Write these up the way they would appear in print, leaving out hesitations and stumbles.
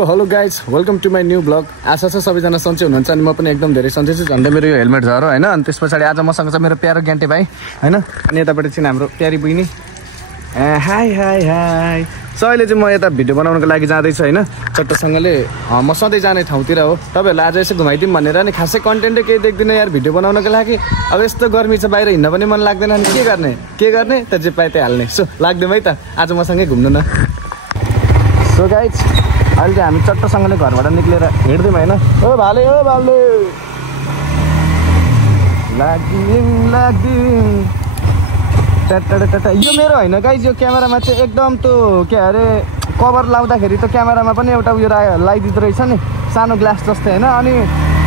So hello guys welcome to my new blog. आशा छ सबैजना सन्चै हुनुहुन्छ अनि म पनि एकदम धेरै सन्चै छु। झन्डै मेरो यो हेलमेट झरो होइन। अनि त्यस पछाडि आज मसँग छ मेरो प्यारो ग्यान्टे भाइ होइन। अनि यतापट्टि चाहिँ हाम्रो प्यारी बहिनी। High high high. सो अहिले चाहिँ म यता भिडियो बनाउनको लागि जाँदैछु होइन चट्टसँगले। म सधैँ जाने ठाउँतिर हो। तपाईँहरूलाई आज यसो घुमाइदिउँ भनेर नि खासै कन्टेन्टै केही देख्दिनँ यार भिडियो बनाउनको लागि। अब यस्तो गर्मी छ बाहिर हिँड्न पनि मन लाग्दैन। अनि के गर्ने त जे पाए त्यही हाल्ने। सो लाग्दिउँ है त आज मसँगै घुम्नु न। सो गाइज अहिले चाहिँ हामी चट्टसँगले घरबाट निक्लेर हिँड्दिउँ होइन। ओ भाले लाग्दिउँ टाटा। यो मेरो होइन गाइज, यो क्यामेरामा चाहिँ एकदम त्यो के अरे कभर लाउँदाखेरि त क्यामेरामा पनि एउटा उयो लगाइदिँदो रहेछ नि, सानो ग्लास जस्तै होइन। अनि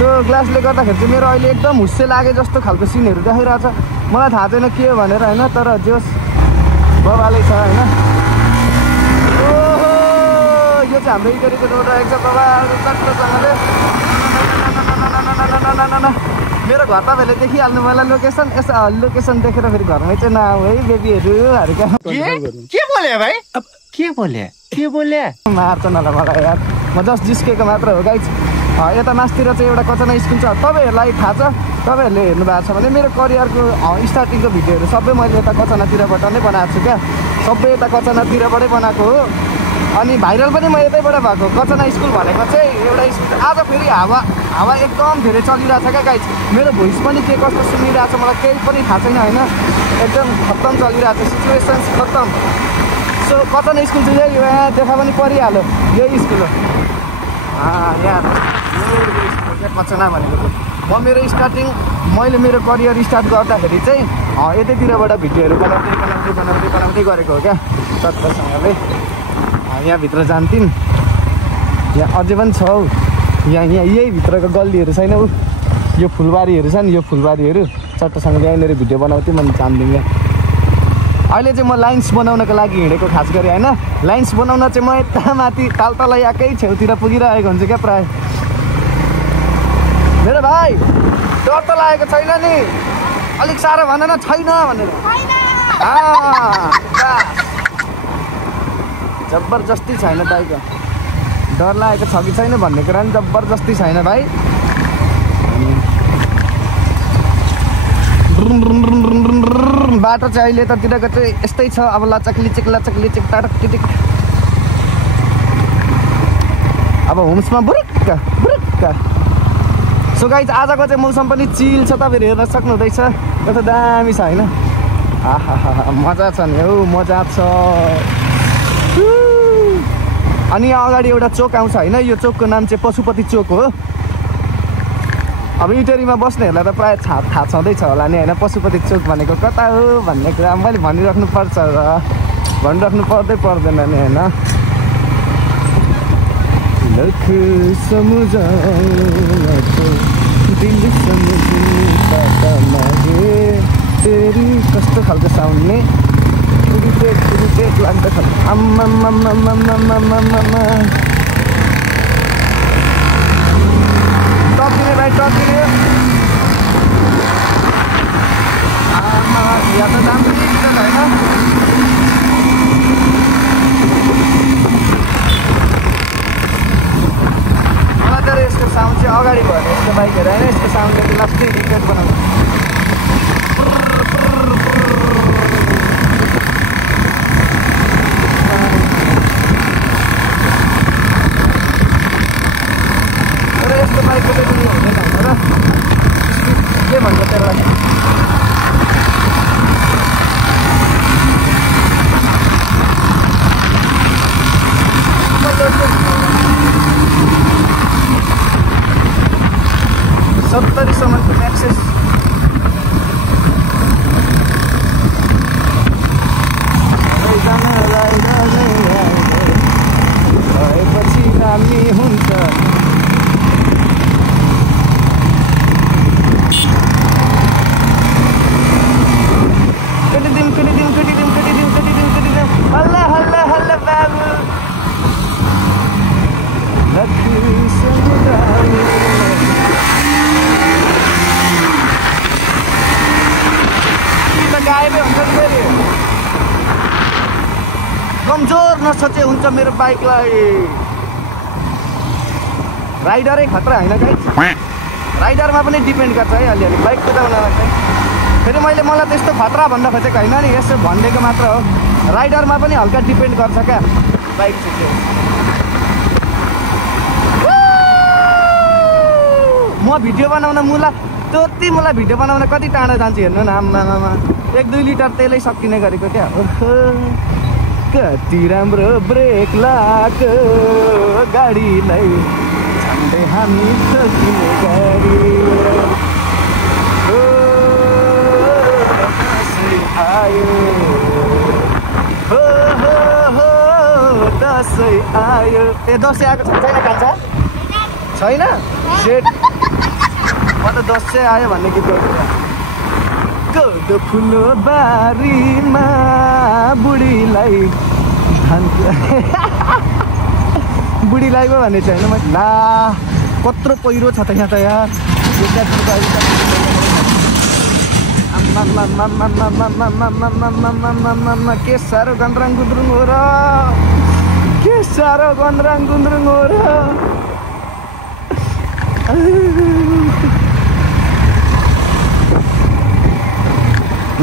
त्यो ग्लासले गर्दाखेरि चाहिँ मेरो अहिले एकदम हुस्से लागे जस्तो खालको सिनहरू देखाइरहेछ। मलाई थाहा छैन के हो भनेर होइन, तर जोस् बबालै छ होइन। ओहो यो चाहिँ हाम्रो इटरीको रोड रहेछ बाबा चट्टसँगले। मेरो घर तपाईँहरूले देखिहाल्नु मलाई लोकेसन। यसो लोकेसन देखेर फेरि घरमै चाहिँ नआऊ है बेबीहरू हरुका। के बोले भाइ? अब के बोले मार्छ न मलाई यार, म जस्ट जिस्केको मात्र हो गाइज। यता मासतिर चाहिँ एउटा कचना स्कुल छ, तपाईँहरूलाई थाहा छ, तपाईँहरूले हेर्नु भएको छ भने मेरो करियरको स्टार्टिङको भिडियोहरू सबै मैले यता कचनातिरबाट नै बनाएको छु क्या। सबै यता कचनातिरबाटै बनाएको हो। अनि भाइरल पनि म यतैबाट भएको। कचना स्कुल भनेको चाहिँ एउटा स्कुल। आज फेरि हावा एकदम धेरै चलिरहेछ क्या गाइज। मेरो भोइस पनि के कस्तो सुनिरहेछ मलाई केही पनि थाहा छैन होइन। एकदम खत्तम चलिरहेछ, सिचुएसन खत्तम। सो कचना स्कुल चाहिँ यहाँ देखा पनि परिहाल्यो, यही स्कुल हो यार। कचना भनेको म मेरो स्टार्टिङ मैले मेरो करियर स्टार्ट गर्दाखेरि चाहिँ यतैतिरबाट भिडियोहरू बनाउँदै गरेको हो क्या चट्टसँगले। यहाँभित्र जान्थ्यौँ, यहाँ अझै पनि छ हौ। यहाँ यही भित्रको गल्लीहरू छैन ऊ, यो फुलबारीहरू छ नि, यो फुलबारीहरू चट्टसँगले यहाँनिर भिडियो बनाउँथ्यौँ। अनि जान्थ्यौँ यहाँ। अहिले चाहिँ म लाइन्स बनाउनको लागि हिँडेको खास गरी होइन। लाइन्स बनाउन चाहिँ म यता माथि तालतला यहाँकै छेउतिर पुगिरहेको हुन्छु क्या प्रायः। मेरो भाइ डर त लागेको छैन नि? अलिक साह्रो भन न, छैन भनेर। जबरजस्ती छैन दाइको, डर लागेको छ कि छैन भन्ने कुरा नि जबरजस्ती छैन भाइ। बाटो चाहिँ अहिले यतातिरको चाहिँ यस्तै छ अब, लचकलिचिक टाटक टिटिक। अब होम्समा बुरुक्क। सो गाइज आजको चाहिँ मौसम पनि चिल छ, तपाईँहरू हेर्न सक्नुहुँदैछ कस्तो दामी छ होइन। आहा मजा छ नि हौ, मजा छ। अनि यहाँ अगाडि एउटा चोक आउँछ होइन, यो चोकको नाम चाहिँ पशुपति चोक हो। अब इटरीमा बस्नेहरूलाई त प्रायः थाहा छँदैछ होला नि होइन, पशुपति चोक भनेको कता हो भन्ने कुरा मैले भनिराख्नु पर्छ र भनिराख्नु पर्दैन नि होइन। कस्तो खालको साउन्ड नि, लाग्दो खालको। टकिने भाइ टकिने। यहाँ त दामी होइन। मलाई तर यसको साउन्ड चाहिँ अगाडि भयो यसको बाइकहरू होइन, यसको साउन्डले चाहिँ लास्टै रिकर्ड बनाउँछ। के भन्छ त्यसलाई? सत्तरीसम्मको एक्सेस भएपछि हामी हुन्छ। हल्ला बाबु गायबै हुन्छ नि फेरि। कमजोर नसचे हुन्छ मेरो बाइकलाई। राइडरै खतरा होइन गाइज राइडरमा पनि डिपेन्ड गर्छ है अलिअलि बाइक कुदाउनलाई चाहिँ फेरि मलाई त्यस्तो खतरा भन्न खोजेको होइन नि यसो भनिदिएको मात्र हो राइडरमा पनि हल्का डिपेन्ड गर्छ क्या बाइक चाहिँ म भिडियो बनाउन मलाई भिडियो बनाउन कति टाढा जान्छु हेर्नु न आम्मामा 1-2 लिटर तेलै सकिने गरेको क्या कति राम्रो ब्रेक लाग्यो गाडीलाई झन्डै हामी ठोकिने गाडी आयो हो दसैँ आयो ए दसैँ आएको छैन कान्छा छैन सेट म त दसैँ आयो भन्ने गीत गाउँछु कोदो फुलो बारीमा बुढीलाई बुढीलाई पो भन्ने चाहिँ होइन ला कत्रो पहिरो छ त यहाँ त यार के साह्रो गन्द्राङ गुन्द्रुङ हो र के साह्रो गन्द्राङ गुन्द्रुङ हो र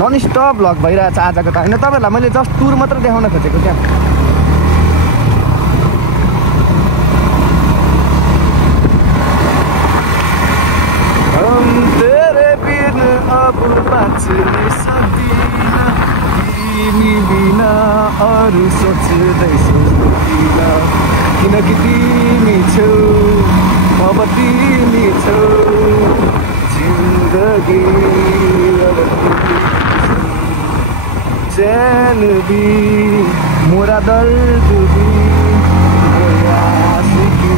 नन स्टप भ्लग भइरहेछ आजको त होइन तपाईँहरूलाई मैले जस्ट टुर मात्र देखाउन खोजेको क्या तेरे बिन अब बाँच्न सक्दिन तिमी बिना अरू सोच्दै सोच्दिन किनकि तिमी छौ अब तिमी छौ जिन्दगी चैन भी मोरा दर्द भी मोरा आशिकी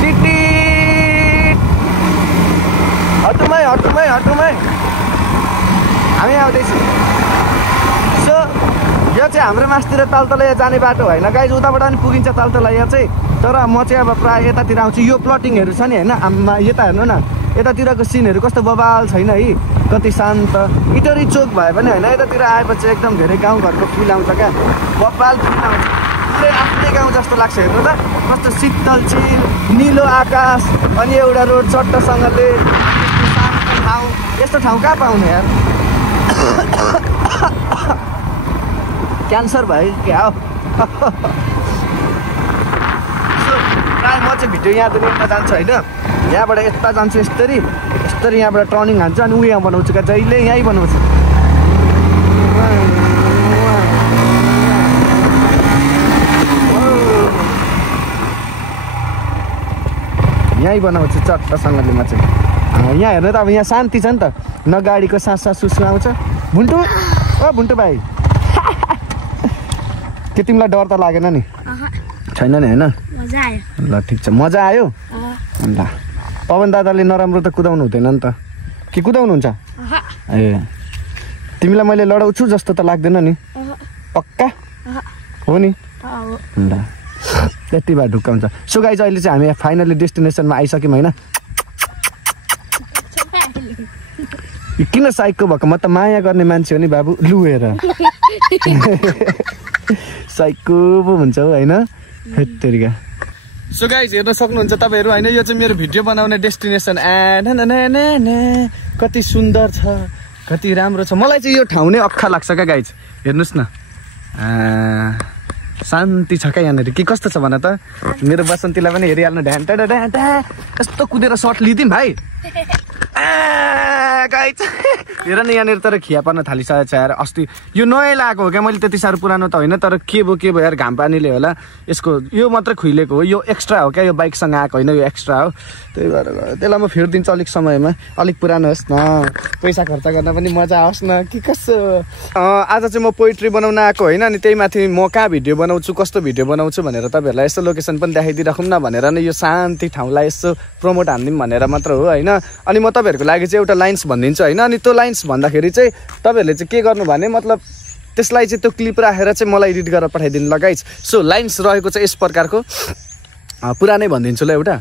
टिटी हटुमै हामी आउँदैछौँ सो यो चाहिँ हाम्रो मासतिर तालतलैया जाने बाटो होइन गाइज उताबाट पनि पुगिन्छ तालतलैया चाहिँ तर म चाहिँ अब प्रायः यतातिर आउँछु यो प्लटिङहरू छ नि होइन आम्मा यता हेर्नु न यतातिरको सिनहरू कस्तो बबाल छैन है कति शान्त इटरी चोक भए पनि होइन यतातिर आएपछि एकदम धेरै गाउँघरको फिल आउँछ क्या बबाल फिल आउँछ पुरै आफ्नै गाउँ जस्तो लाग्छ हेर्नु त कस्तो शीतल चिल निलो आकाश अनि एउटा रोड चट्टसँगले शान्त ठाउँ यस्तो ठाउँ कहाँ पाउने यार क्यान्सर भयो क्या हो प्रायः म चाहिँ भिडियो यहाँदेखि यता जान्छु होइन यहाँबाट यता जान्छु यस्तरी यहाँबाट टर्निङ हान्छ अनि यहाँ बनाउँछु क्या जहिले यहीँ बनाउँछु यहीँ बनाउँछु चट्टसँगले म चाहिँ यहाँ हेर्नु त अब यहाँ शान्ति छ नि त न गाडीको सास सुसु आउँछ भुन्टु ओ भुन्टु भाइ के तिमीलाई डर त लागेन नि छैन नि होइन ल ठिक छ मजा आयो ल पवन दादाले नराम्रो त कुदाउनु हुँदैन नि त के कुदाउनुहुन्छ ए तिमीलाई मैले लडाउँछु जस्तो त लाग्दैन नि पक्का हो नि ल त्यति भए ढुक्क हुन्छ सो गाइज अहिले चाहिँ हामी फाइनली डेस्टिनेसनमा आइसक्यौँ होइन किन साइकको भएको म त माया गर्ने मान्छे हो नि बाबु लुएर साइकको पो हुन्छ हौ होइन हेत्तेरिका सो गाइज हेर्न सक्नुहुन्छ तपाईँहरू होइन यो चाहिँ मेरो भिडियो बनाउने डेस्टिनेसन कति सुन्दर छ कति राम्रो छ मलाई चाहिँ यो ठाउँ नै अक्खा लाग्छ क्या गाइज हेर्नुहोस् न शान्ति छ क्या यहाँनिर के कस्तो छ भन त मेरो बसन्तीलाई पनि हेरिहाल्नु ढ्यान्टा ढ्यान्टा यस्तो कुदेर सर्ट लिदिउँ भाइ गाइज हेर न यहाँनिर तर खिया पर्न थालिसकेको छ यार अस्ति यो नयाँ लगाएको हो क्या मैले त्यति साह्रो पुरानो त होइन तर के भयो यार घाम पानीले होला यसको यो मात्रै खुइलेको हो यो एक्स्ट्रा हो क्या यो बाइकसँग आएको होइन यो एक्स्ट्रा हो त्यही भएर त्यसलाई म फेरिदिन्छु अलिक समयमा अलिक पुरानो होस् न पैसा खर्च गर्न पनि मजा आओस् न के कसो आज चाहिँ म पोइट्री बनाउन आएको होइन अनि त्यही माथि म कहाँ भिडियो बनाउँछु कस्तो भिडियो बनाउँछु भनेर तपाईँहरूलाई यसो लोकेसन पनि देखाइदिइराखौँ न भनेर नै यो शान्ति ठाउँलाई यसो प्रमोट हानिदिउँ भनेर मात्र हो होइन अनि म तपाईँहरूको लागि चाहिँ एउटा लाइन्स भनिदिन्छु होइन अनि त्यो लाइन्स भन्दाखेरि चाहिँ तपाईँहरूले चाहिँ के गर्नु भने मतलब त्यसलाई चाहिँ त्यो क्लिप राखेर चाहिँ मलाई एडिट गरेर पठाइदिनु ल गाइज सो लाइन्स रहेको चाहिँ यस प्रकारको पुरानै भनिदिन्छु ल एउटा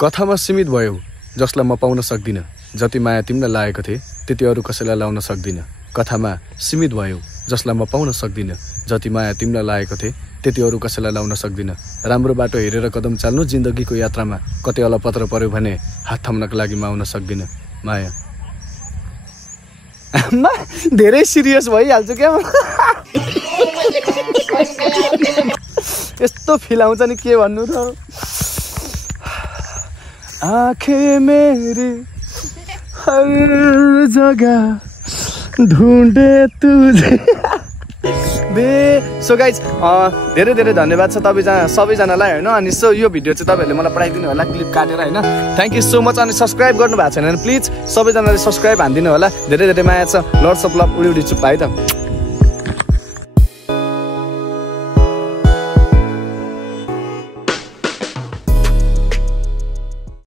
कथामा सीमित भयो जसलाई म पाउन सक्दिनँ जति माया तिमीलाई लागेको थिए त्यति अरू कसैलाई लाउन सक्दिनँ कथामा सीमित भयो जसलाई म पाउन सक्दिनँ जति माया तिमीलाई लागेको थिए त्यति अरू कसैलाई लाउन सक्दिनँ। राम्रो बाटो हेरेर कदम चाल्नु, जिन्दगीको यात्रामा कतै अलपत्र पर्यो भने हात थाम्नको लागि म आउन सक्दिनँ। माया। धेरै सिरियस भइहाल्छु क्या यस्तो फिल आउँछ नि के भन्नु र। आँखें मेरी हर जगह ढूंढे तुझे सो गाइज धेरै धेरै धन्यवाद छ सबैजनालाई होइन। अनि सो यो भिडियो चाहिँ तपाईँहरूले मलाई पठाइदिनु होला क्लिप काटेर होइन। Thank you so much. अनि सब्सक्राइब गर्नु भएको छैन भने प्लिज सबैजनाले सब्सक्राइब हानिदिनु होला। धेरै धेरै माया छ। लर्ड्स अफ लभ उडी उडी चुप्पा है त।